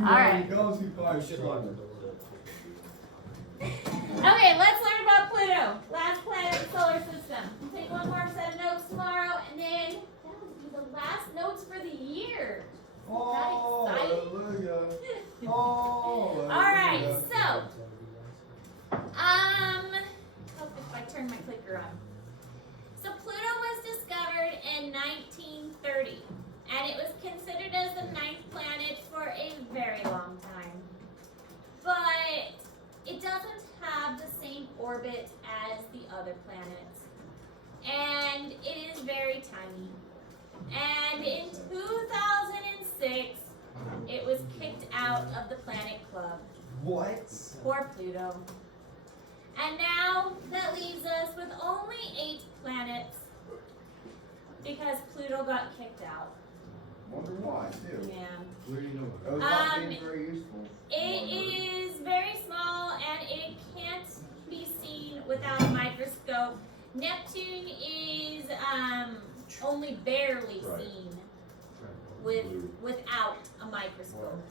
Alright. Goes he finds Okay, let's learn about Pluto. Last planet of the solar system. We'll take one more set of notes tomorrow, and then that will be the last notes for the year. Oh, hallelujah. Oh, Alright, so if I turn my clicker on. So Pluto was discovered in 1930, and it was considered as the 9th planet for a very long time. But it doesn't have the same orbit as the other planets, and it is very tiny. And in 2006, it was kicked out of the Planet Club. What? Poor Pluto. And now that leaves us with only 8 planets because Pluto got kicked out. Wonder why, too. Yeah. Where do you know It was not being very useful. It is very small and it can't be seen without a microscope. Neptune is only barely seen without a microscope.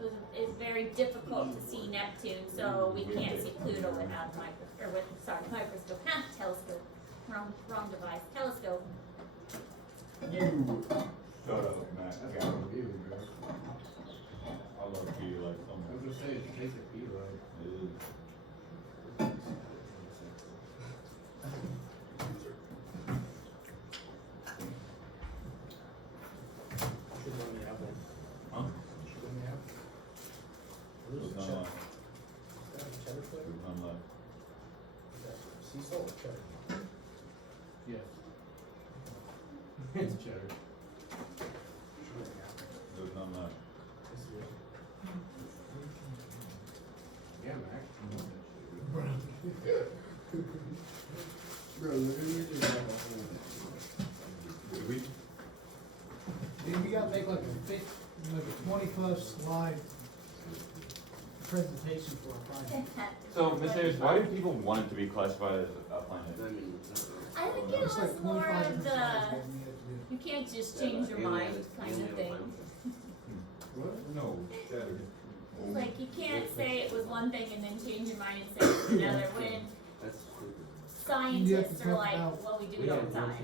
So it's very difficult to see Neptune, so we can't see Pluto without a microscope. Telescope. Wrong device. Telescope. You shut up, Matt. That's not really, bro. I love Peter like I something. was gonna say, it takes a pee, right? It is. Should run the apple. Huh? Should run the apple. There's none left. Cheddar flavour? There's none left. Sea salt or cheddar? Yes. It's cheddar. There's none left. Yeah, Mac. Bro, literally just like a whole. Did we? Then we gotta make like a 20-plus slide presentation for our project. So, Miss Ayers, why do people want it to be classified as a planet? I think it It's was like more 25 of different slides the what we have to do. you can't just change your mind kind of thing. What? No, cheddar. Like you can't say it was one thing and then change your mind and say it was another. When scientists are like, well, we do it all the time.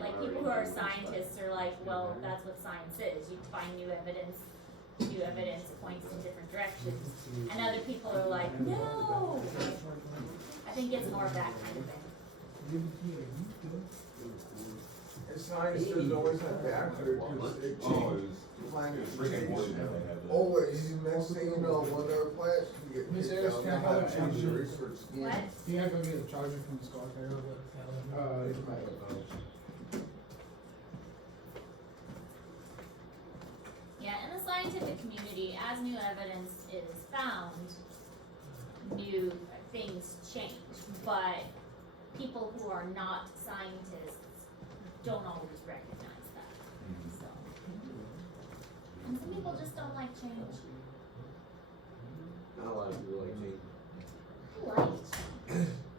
Like people who are scientists are like, well, that's what science is. You find new evidence points in different directions. And other people are like, no. I think it's more of that kind of thing. And science doesn't always have to accurate because it Oh, changes. Planet freaking changes. boring that they have this. Always, next thing you know, one of their planets can get Miss kicked Ayers, out. can I They have have a to change the charger? research again. What? You gotta go get a charger from the Scar Fair. It might have. Yeah, in the scientific community, as new evidence is found, new things change. But people who are not scientists don't always recognize that. So, and some people just don't like change. Not a lot of people like change. I like change.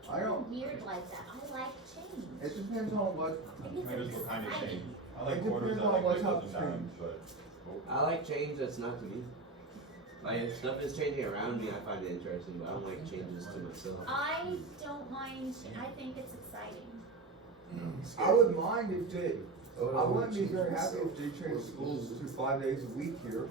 I don't, I'm weird like that. I like change. it depends on what, I think Maybe it's it's what kind of exciting. change. I like It quarters, depends I on like what's nickels and happening. dimes, but. I like change that's not to me. Like if stuff is changing around me, I find it interesting, but I don't like changes to myself. I don't mind. I think it's exciting. I would mind if they, I wouldn't be very happy if they changed schools to 5 days a week here.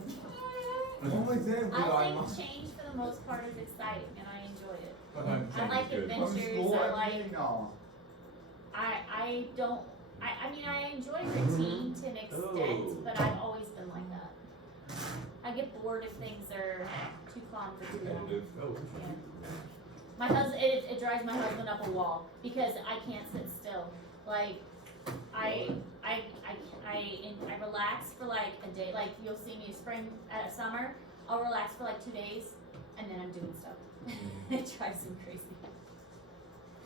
Only then would I I mind. think change for the most part is exciting, and I enjoy it. Sometimes I change like is good. adventure. From school, I like. everything, no. I don't. I mean, I enjoy routine to an extent, Oh. but I've always been like that. I get bored if things are too calm for too long. Competitive. Oh. Yeah. My husband, it drives my husband up a wall because I can't sit still. Like, I relax for like a day. Like you'll see me spring, summer. I'll relax for like 2 days, and then I'm doing stuff. It drives me crazy.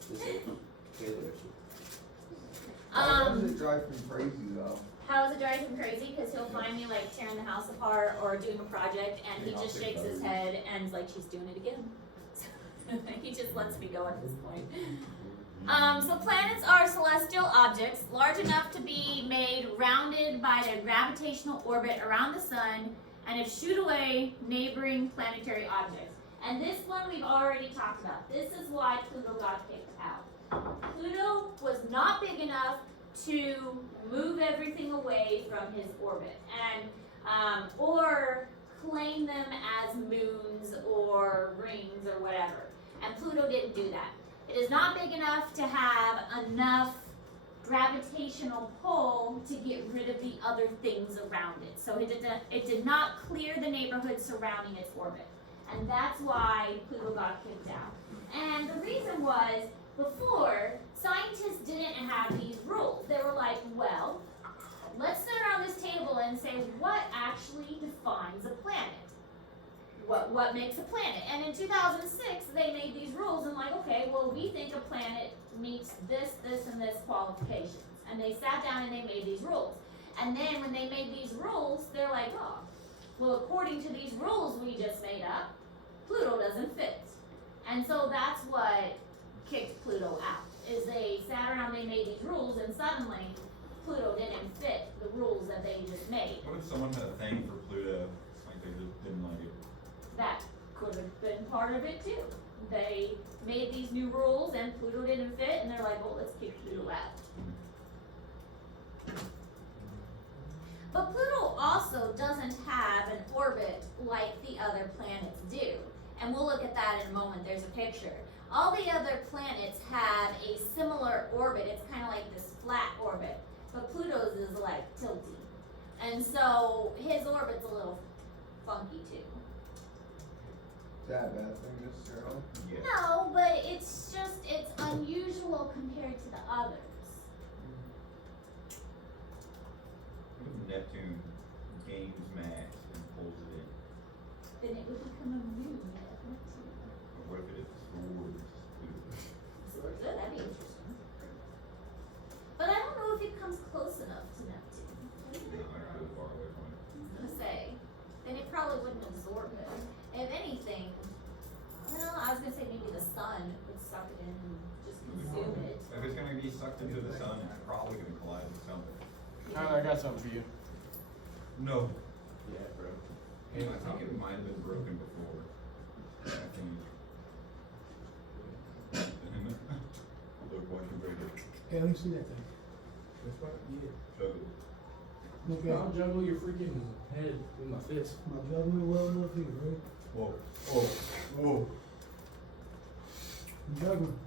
Just like Taylor. How does it drive me crazy though? How does it drive him crazy? Because he'll find me like tearing the house apart or doing a project, and he just shakes his head and is like, she's doing it again. He just lets me go at this point. So planets are celestial objects large enough to be made rounded by their gravitational orbit around the sun and have shooed away neighboring planetary objects. And this one we've already talked about. This is why Pluto got kicked out. Pluto was not big enough to move everything away from his orbit and or claim them as moons or rings or whatever. And Pluto didn't do that. It is not big enough to have enough gravitational pull to get rid of the other things around it. So it did not clear the neighborhood surrounding its orbit. And that's why Pluto got kicked out. And the reason was, before, scientists didn't have these rules. They were like, well, let's sit around this table and say what actually defines a planet. What makes a planet? And in 2006, they made these rules and like, okay, well, we think a planet meets this, and this qualifications. And they sat down and they made these rules. And then when they made these rules, they're like, oh, well, according to these rules we just made up, Pluto doesn't fit. And so that's what kicked Pluto out, is they sat around, they made these rules, and suddenly Pluto didn't fit the rules that they just made. What if someone had a thing for Pluto, like they just didn't like it? That could have been part of it too. They made these new rules and Pluto didn't fit, and they're like, well, let's kick Pluto out. But Pluto also doesn't have an orbit like the other planets do. And we'll look at that in a moment. There's a picture. All the other planets have a similar orbit. It's kind of like this flat orbit. But Pluto's is like tilty. And so his orbit's a little funky too. Is that a bad thing necessarily? Yeah. No, but it's unusual compared to the others. What if Neptune gains mass and pulls it in? Then it would become a moon. Or what if it absorbs Pluto? So that'd be interesting. But I don't know if it comes close enough to Neptune. No, they're really far away from it. I was gonna say, then it probably wouldn't absorb it. If anything, well, I was gonna say maybe the sun would suck it in and just consume it. If it's gonna be sucked into the sun, it's probably gonna collide with something. Tyler, I got something for you. No. Yeah, bro. I think it might have been broken before. I think. Look, why you break it? Hey, let me see that thing. This one? Yeah. Shove it. Look I'll at juggle your freaking head with my fist. my juggling well enough here, right? Whoa. Whoa. Whoa. I'm juggling.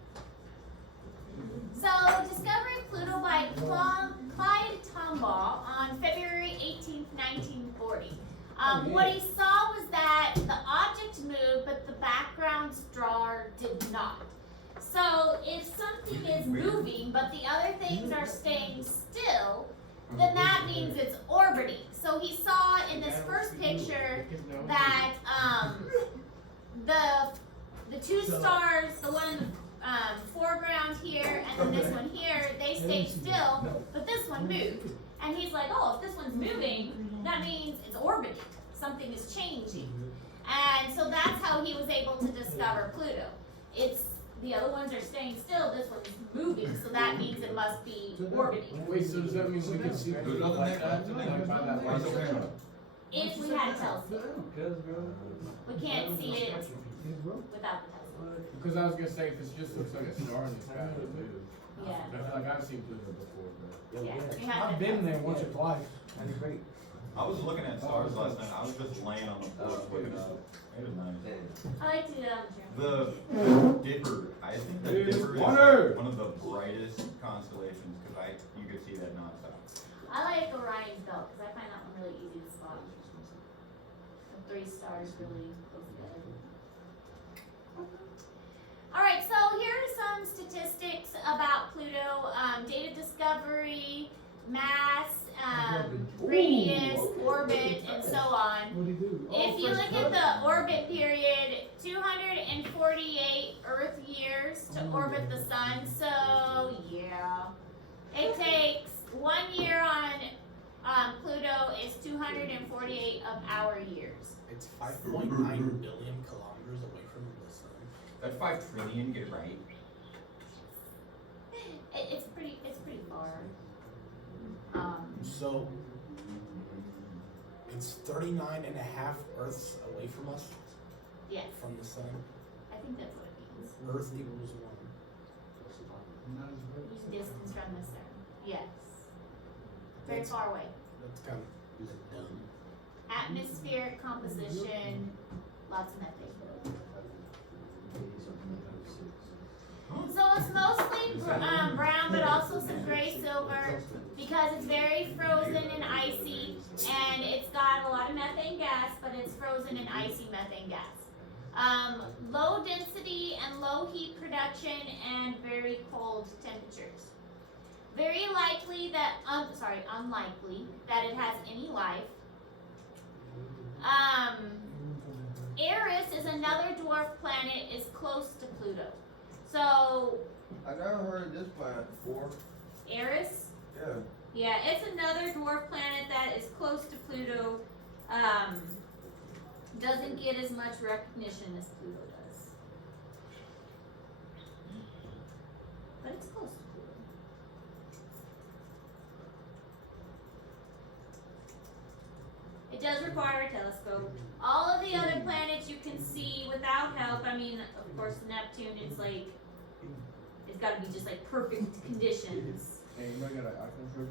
So, discovering Pluto by Clyde Tombaugh on February 18th, 1940. What he saw was that the object moved, but the background star did not. So, if something is moving, but the other things are staying still, then that means it's orbiting. So he saw in this first picture that the two stars, the one in the foreground here and then this one here, they stayed still, but this one moved. And he's like, oh, if this one's moving, that means it's orbiting. Something is changing. And so that's how he was able to discover Pluto. The other ones are staying still, this one's moving, so that means it must be orbiting. Wait, so does that mean we can see Pluto like that? Like by that light? If we had a telescope. We can't see it without the telescope. Because I was gonna say, if it just looks like a star in the sky, it moves. Yeah. I feel like I've seen Pluto before, but. Yeah, we have I've to been there test once it. or twice. That'd be great. I was looking at stars last night. I was just laying on the porch looking up. It was nice. Damn. I like to do that on the journey. The Dipper, I think the Dude, Dipper is water! one of the brightest constellations because you could see that nonstop. I like Orion's belt because I find that one really easy to spot. The 3 stars really close together. Alright, so here are some statistics about Pluto. Date of discovery, mass, radius, orbit, and so on. What'd he do? If you look at the orbit period, 248 Earth years to orbit the sun, so yeah. It takes 1 year on Pluto is 248 of our years. It's 5.9 billion kilometers away from the sun. That 5 trillion, get it right. It's pretty far. So, It's 39.5 Earths away from us, Yes, from the sun. I think that's what it means. Earth equals 1. Distance from the sun. Yes. Very That's- far away. That's kind of dumb. Atmospheric composition, lots of methane. So it's mostly brown, but also some gray silver because it's very frozen and icy, and it's got a lot of methane gas, but it's frozen and icy methane gas. Low density and low heat production and very cold temperatures. Very likely that, unlikely that it has any life. Eris is another dwarf planet, is close to Pluto. So, I never heard of this planet before. Eris, Yeah. yeah, it's another dwarf planet that is close to Pluto. Doesn't get as much recognition as Pluto does. But it's close to Pluto. It does require a telescope. All of the other planets you can see without help. I mean, of course, Neptune is like, it's gotta be just like perfect conditions. Hey, anybody got an iPhone trigger?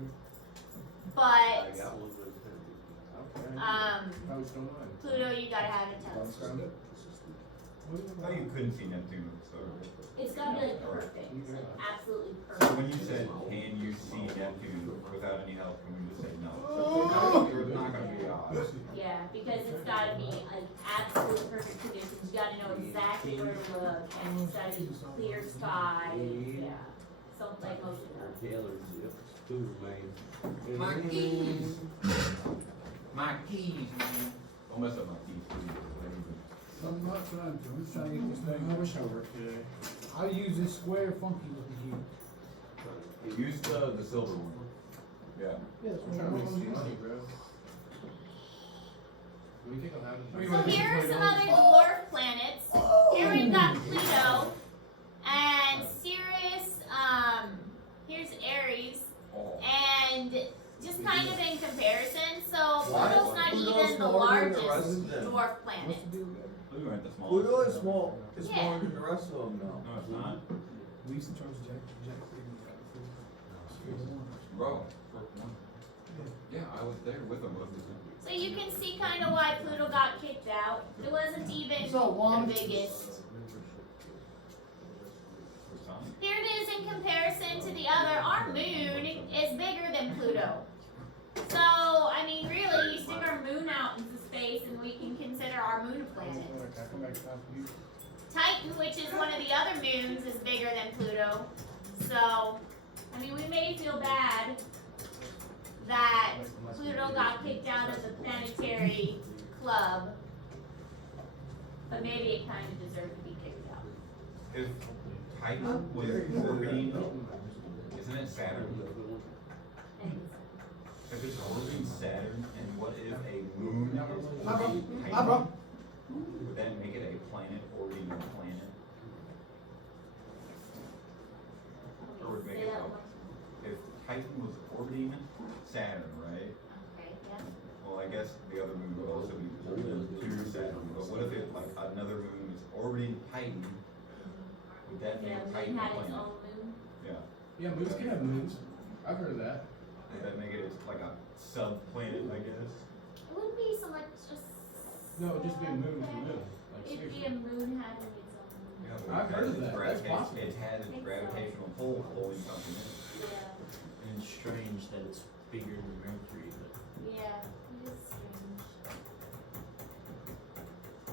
But, I got one, but it's kind of Okay. Probably still mine. Pluto, you gotta have a telescope. Found it? Oh, you couldn't see Neptune with the star. It's gotta be like perfect, like absolutely So perfect. when you said, can you see Neptune without any help, can we just say no? So there's not gonna be odds. Yeah, because it's gotta be like absolute perfect conditions. You gotta know exactly where to look, and it's gotta be clear skies. Yeah, so like most of them. Taylor's, yep, food, man. My keys. My keys, man. Don't mess up my keys, please. I'm not trying to, I'm just trying to get this thing. I wish I worked today. I use this square funky looking here. Use the silver one. Yeah. Yeah, that's I'm what trying to make I'm some using. money, bro. What do you think I'll have? So here are some other dwarf planets. Here we've got Pluto and Sirius. Here's Aries, Oh. and just kind of in comparison. So Why Pluto's is not Pluto even the smaller than the rest largest of them? dwarf planet. What's the deal with that? Pluto ain't the smallest. Pluto is small. It's Yeah. smaller than the rest of them now. No, it's not. We used to charge Jack Bro. Yeah, I was there with them. So you can see kind of why Pluto got kicked out. It wasn't even the biggest. Here it is in comparison to the other. Our moon is bigger than Pluto. So, I mean, really, you stick our moon out into space and we can consider our moon a planet. Titan, which is one of the other moons, is bigger than Pluto. So, I mean, we may feel bad that Pluto got kicked out of the planetary club, but maybe it kind of deserved to be kicked out. If Titan was orbiting, isn't it Saturn? If it's orbiting Saturn, and what if a moon is orbiting Titan? Would that make it a planet orbiting a planet? Or would make Say it that a, one. if Titan was orbiting Saturn, right? Okay, yeah. Well, I guess the other moon would also be orbiting to Saturn, but what if it, like, another moon was orbiting Titan? Would that make Yeah, Titan moon a had its planet? own moon. Yeah. Yeah, moons can have moons. I've heard of that. Would that make it like a sub-planet, I guess? It wouldn't be so much just. No, it'd just be a moon with a moon. Like It'd be seriously. a moon having its own moon. Yeah, but I've heard of that. That's possible. It has its Think so. gravitational pull holding something in. Yeah, And it's strange that it's bigger than Mercury, but yeah, it is strange.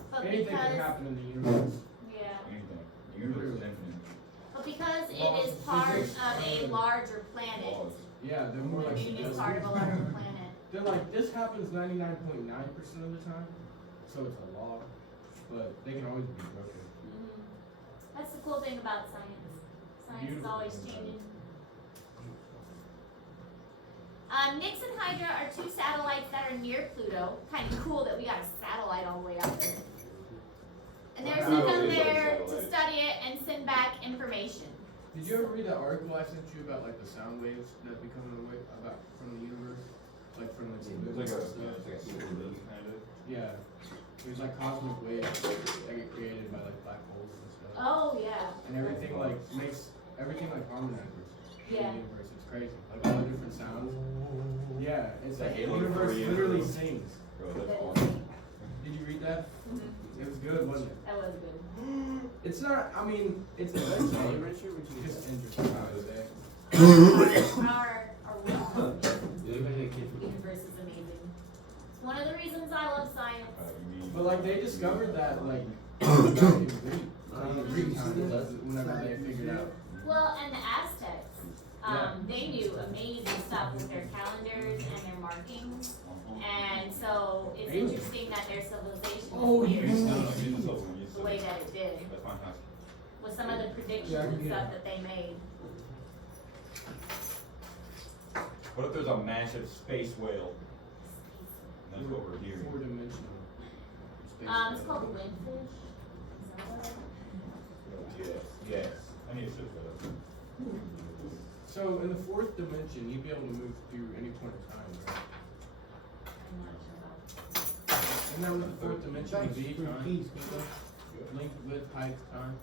But Anything can because, happen in the universe. yeah, Anything. The universe is infinite. but because it Laws is of part physics. of a larger planet, Laws. Yeah, they're the more like moon is part of a larger planet. They're like, this happens 99.9% of the time, so it's a law, but they can always be broken. Mhm. That's the cool thing about science. Science is Beautiful always thing about it. changing. Nix and Hydra are two satellites that are near Pluto. Kind of cool that we got a satellite all the way out there. And they're sent Pluto up is like a there to satellite. study it and send back information. Did you ever read that article I sent you about like the sound waves that be coming away about from the universe? like from its It's movement like a, and stuff. it's like a super loop kind of. Yeah, there's like cosmic waves that get created by like black holes and stuff. Oh, yeah. And everything like makes everything like harmonizes in Yeah. the universe. It's crazy. Like all the different sounds. Yeah, it's like the Halo universe 3 literally intro. sings. Bro, That that's is awesome. neat. Did you read that? Mhm. It was good, wasn't it? That was good. It's not. I mean, it's essentially just interesting. I would say. Our universe is amazing. It's one of the reasons I love science. You mean? But like they discovered that like back in Greek times whenever they figured out. Well, and the Aztecs, they knew amazing stuff with their calendars and their markings. And so it's interesting that their civilization was Use weird the the way that it did That's fantastic. with some of the predictions Yeah, I can and get stuff it. that they made. What if there's a massive space whale? That's what we're hearing. Four-dimensional space. It's called a windfish. Is that what Yes, yes. I need to switch that up. So in the fourth dimension, you'd be able to move through any point of time, right? I'm not sure about. Isn't that what the fourth dimension would be? Time? Keys, Pluto. Linked with height, time.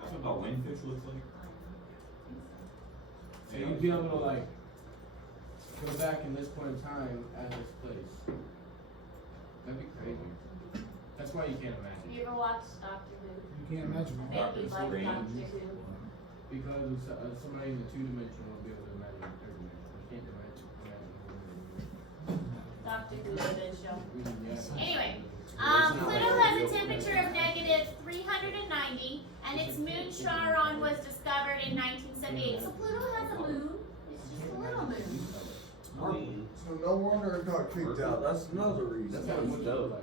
That's what a windfish looks like. So you'd be able to like go back in this point in time at this place. That'd be crazy. That's why you can't Have imagine. you ever watched Doctor Who? You can't imagine. I think you'd like Strange. Doctor Who. Because somebody in the two dimension will be able to imagine the third dimension. You can't imagine the fourth dimension. Doctor Who is a show. Yeah. Anyway, Pluto has a temperature of negative 390, and its moon Charon was discovered in 1978. So Pluto has a moon. It's just a little moon. So no wonder it got kicked out, that's another reason. That's what it's dope.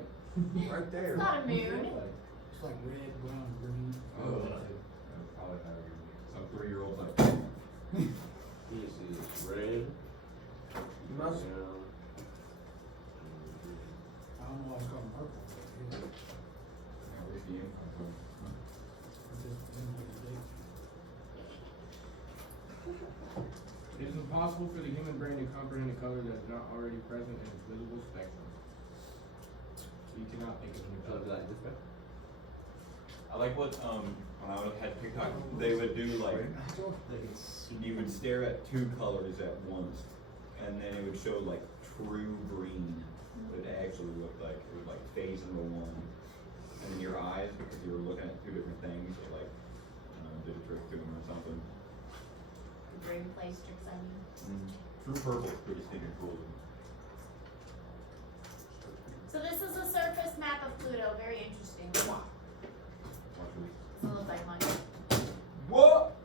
Right there. It's not a moon. It's like red, brown, green. Oh, that's probably how some 3-year-old like. You see it's red. You must- brown. I don't know why it's called purple. Yeah, where's the ink come from? It's just, didn't make a date. It is impossible for the human brain to comprehend a color that is not already present in its visible spectrum. So you cannot think of a new So color. like this way. I like what when I had TikTok, they would do like you would stare at 2 colors at once, and then it would show like true green. What it actually looked like. It would like phase into one, and then your eyes, because you were looking at 2 different things, it like did a trick to them or something. The brain plays tricks on you. True purple is pretty stinking cool. So this is a surface map of Pluto. Very interesting. Watch this. It's a little like mine. What?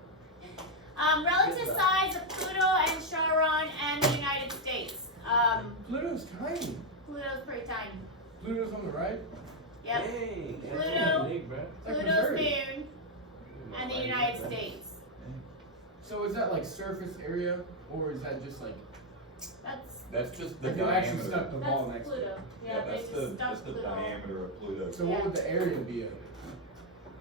Relative size of Pluto and Charon and the United States. Pluto's tiny. Pluto's pretty tiny. Pluto's on the right. Yep. Dang, that's Pluto. pretty big, bro. Like Pluto's Missouri. moon and the United States. So is that like surface area, or is that just like That's That's just the like they actually diameter. stuck the ball that's next to Pluto. it? Yeah, they that's just the stuck Pluto. diameter of Pluto. So what would the area be of it?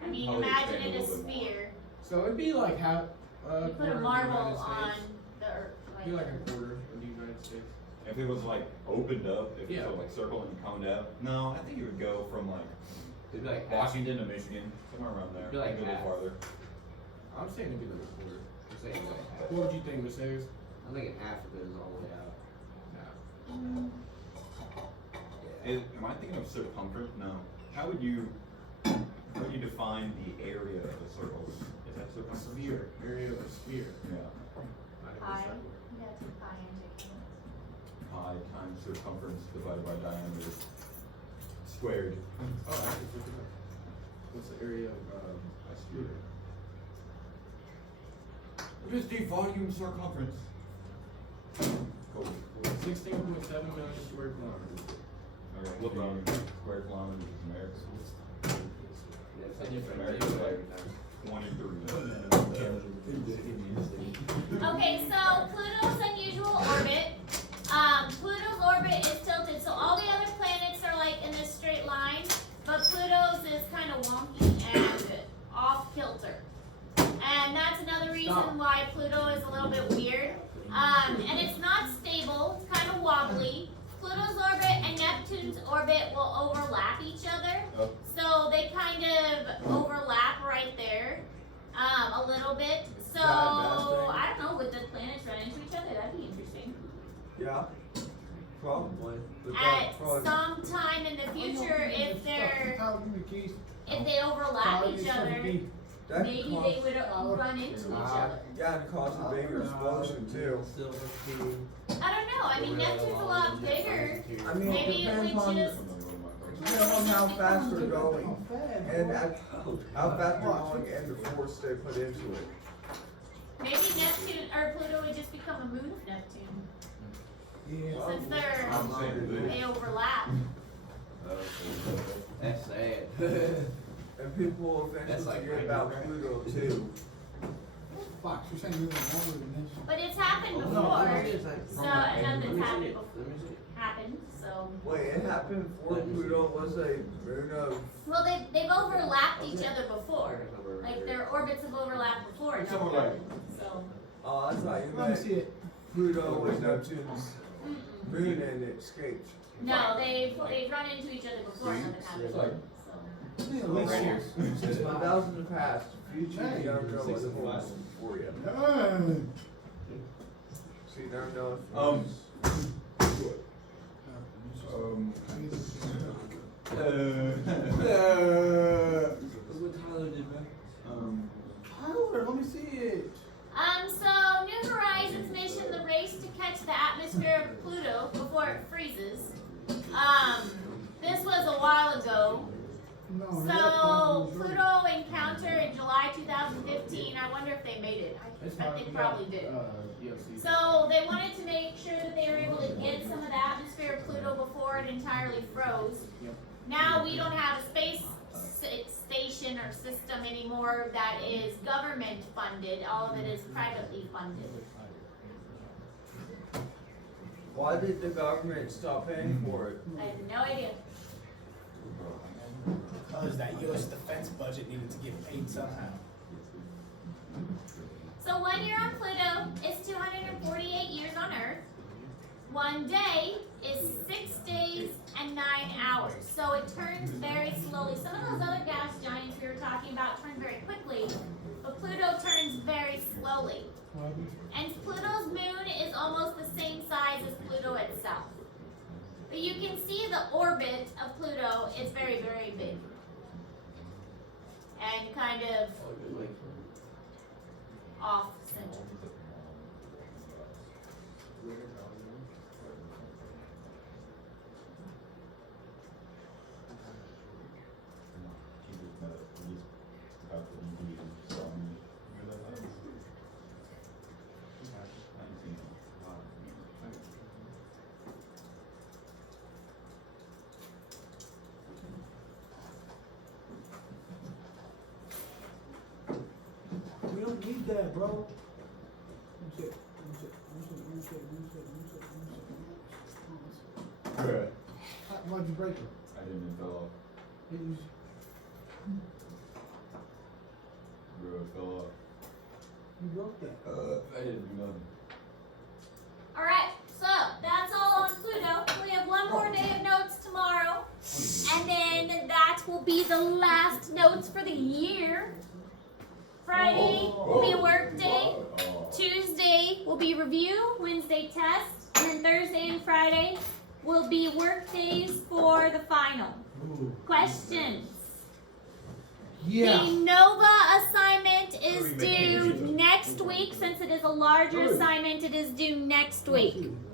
I mean, Probably imagine expand it a a little bit more. sphere. So it'd be like half. You put quarter a of the marble United on States. the Earth. It'd be like a quarter of the United States. If it was like opened up, if Yeah. it was like circle and coned out, no, I think it would go from like It'd be like half. Washington to Michigan, somewhere around there. Be like maybe a half. little farther. I'm saying it'd be like a quarter. I'm saying like half. What would you think, Miss Ayers? I'm thinking half of it is all the way out. Nah. Am I thinking of circumference? No. How would you define the area of a circle? Is that A circumference? sphere. Area of a sphere. Yeah. Not even a Pi. circle. Yeah, it's pi and take Pi times circumference divided by diameter squared. Oh, actually, look it up. What's the area of a sphere? What is the volume circumference? Cool. 16.7 million square kilometers. Okay, What about- square kilometers is America. Yeah, it's like different. America is like 23. Okay, so Pluto's unusual orbit. Pluto's orbit is tilted, so all the other planets are like in this straight line, but Pluto's is kind of wonky and off kilter. And that's another reason Stop. why Pluto is a little bit weird. Neptune's orbit will overlap each other. Oh. So they kind of overlap right there, a little bit. So Is that a bad thing? I don't know, would the planets run into each other? That'd be interesting. Yeah, probably. But At that's probably. some time in the future, if they overlap each other, That maybe could they cause- would run into each other. Yeah, and cause a bigger explosion too. Silver key. I don't know. I mean, Neptune's a lot bigger. I mean, Maybe it if we depends on, just depends on how fast they're going. And at how fast they're going and the force they put into it. maybe Neptune or Pluto would just become a moon of Neptune Yeah. since they're I'm saying they overlap. That's sad. And people will That's eventually like forget right about now. Pluto too. Fox, you're saying you're longer than this? But it's happened Oh, before. no, it's like- So Let nothing's me see happened it. before. Let me see it. Happened. So Wait, it happened before Pluto was a moon of. well, they've overlapped each other before. Like their orbits have overlapped before. and It's nothing overlapped. happened. So Oh, I thought you Let me see meant it. Pluto was Neptune's mm-mm. moon and it escaped. No, they've run into each other before. and Nothing happened. It's like- So Yeah, let's see it. But that was in the past. Future, you never know what's holds for you. So you never know if. Um, Look what Tyler did, man. Tyler, let me see it. So New Horizons mission, the race to catch the atmosphere of Pluto before it freezes. This was a while ago. No, So Pluto encounter in July 2015. I wonder if they made it. I think probably did. So they wanted to make sure that they were able to get some of the atmosphere of Pluto before it entirely froze. Yep. Now we don't have a space station or system anymore that is government funded. All of it is privately funded. Why did the government stop paying for it? I have no idea. Because that U.S. defense budget needed to get paid somehow. So 1 year on Pluto is 248 years on Earth. 1 day is 6 days and 9 hours. So it turns very slowly. Some of those other gas giants we were talking about turn very quickly, but Pluto turns very slowly. And Pluto's moon is almost the same size as Pluto itself. But you can see the orbit of Pluto is very, very big. And kind of off center. We don't need that, bro. Why'd you break it? I didn't fell off. Bro, it fell off. You broke that. I didn't do nothing. Alright, so that's all on Pluto. We have one more day of notes tomorrow. And then that will be the last notes for the year. Friday will be a work day. Tuesday will be review, Wednesday test, and then Thursday and Friday will be work days for the final. Questions? Yeah. The NOVA assignment is due next week. Since it is a larger assignment, it is due next week.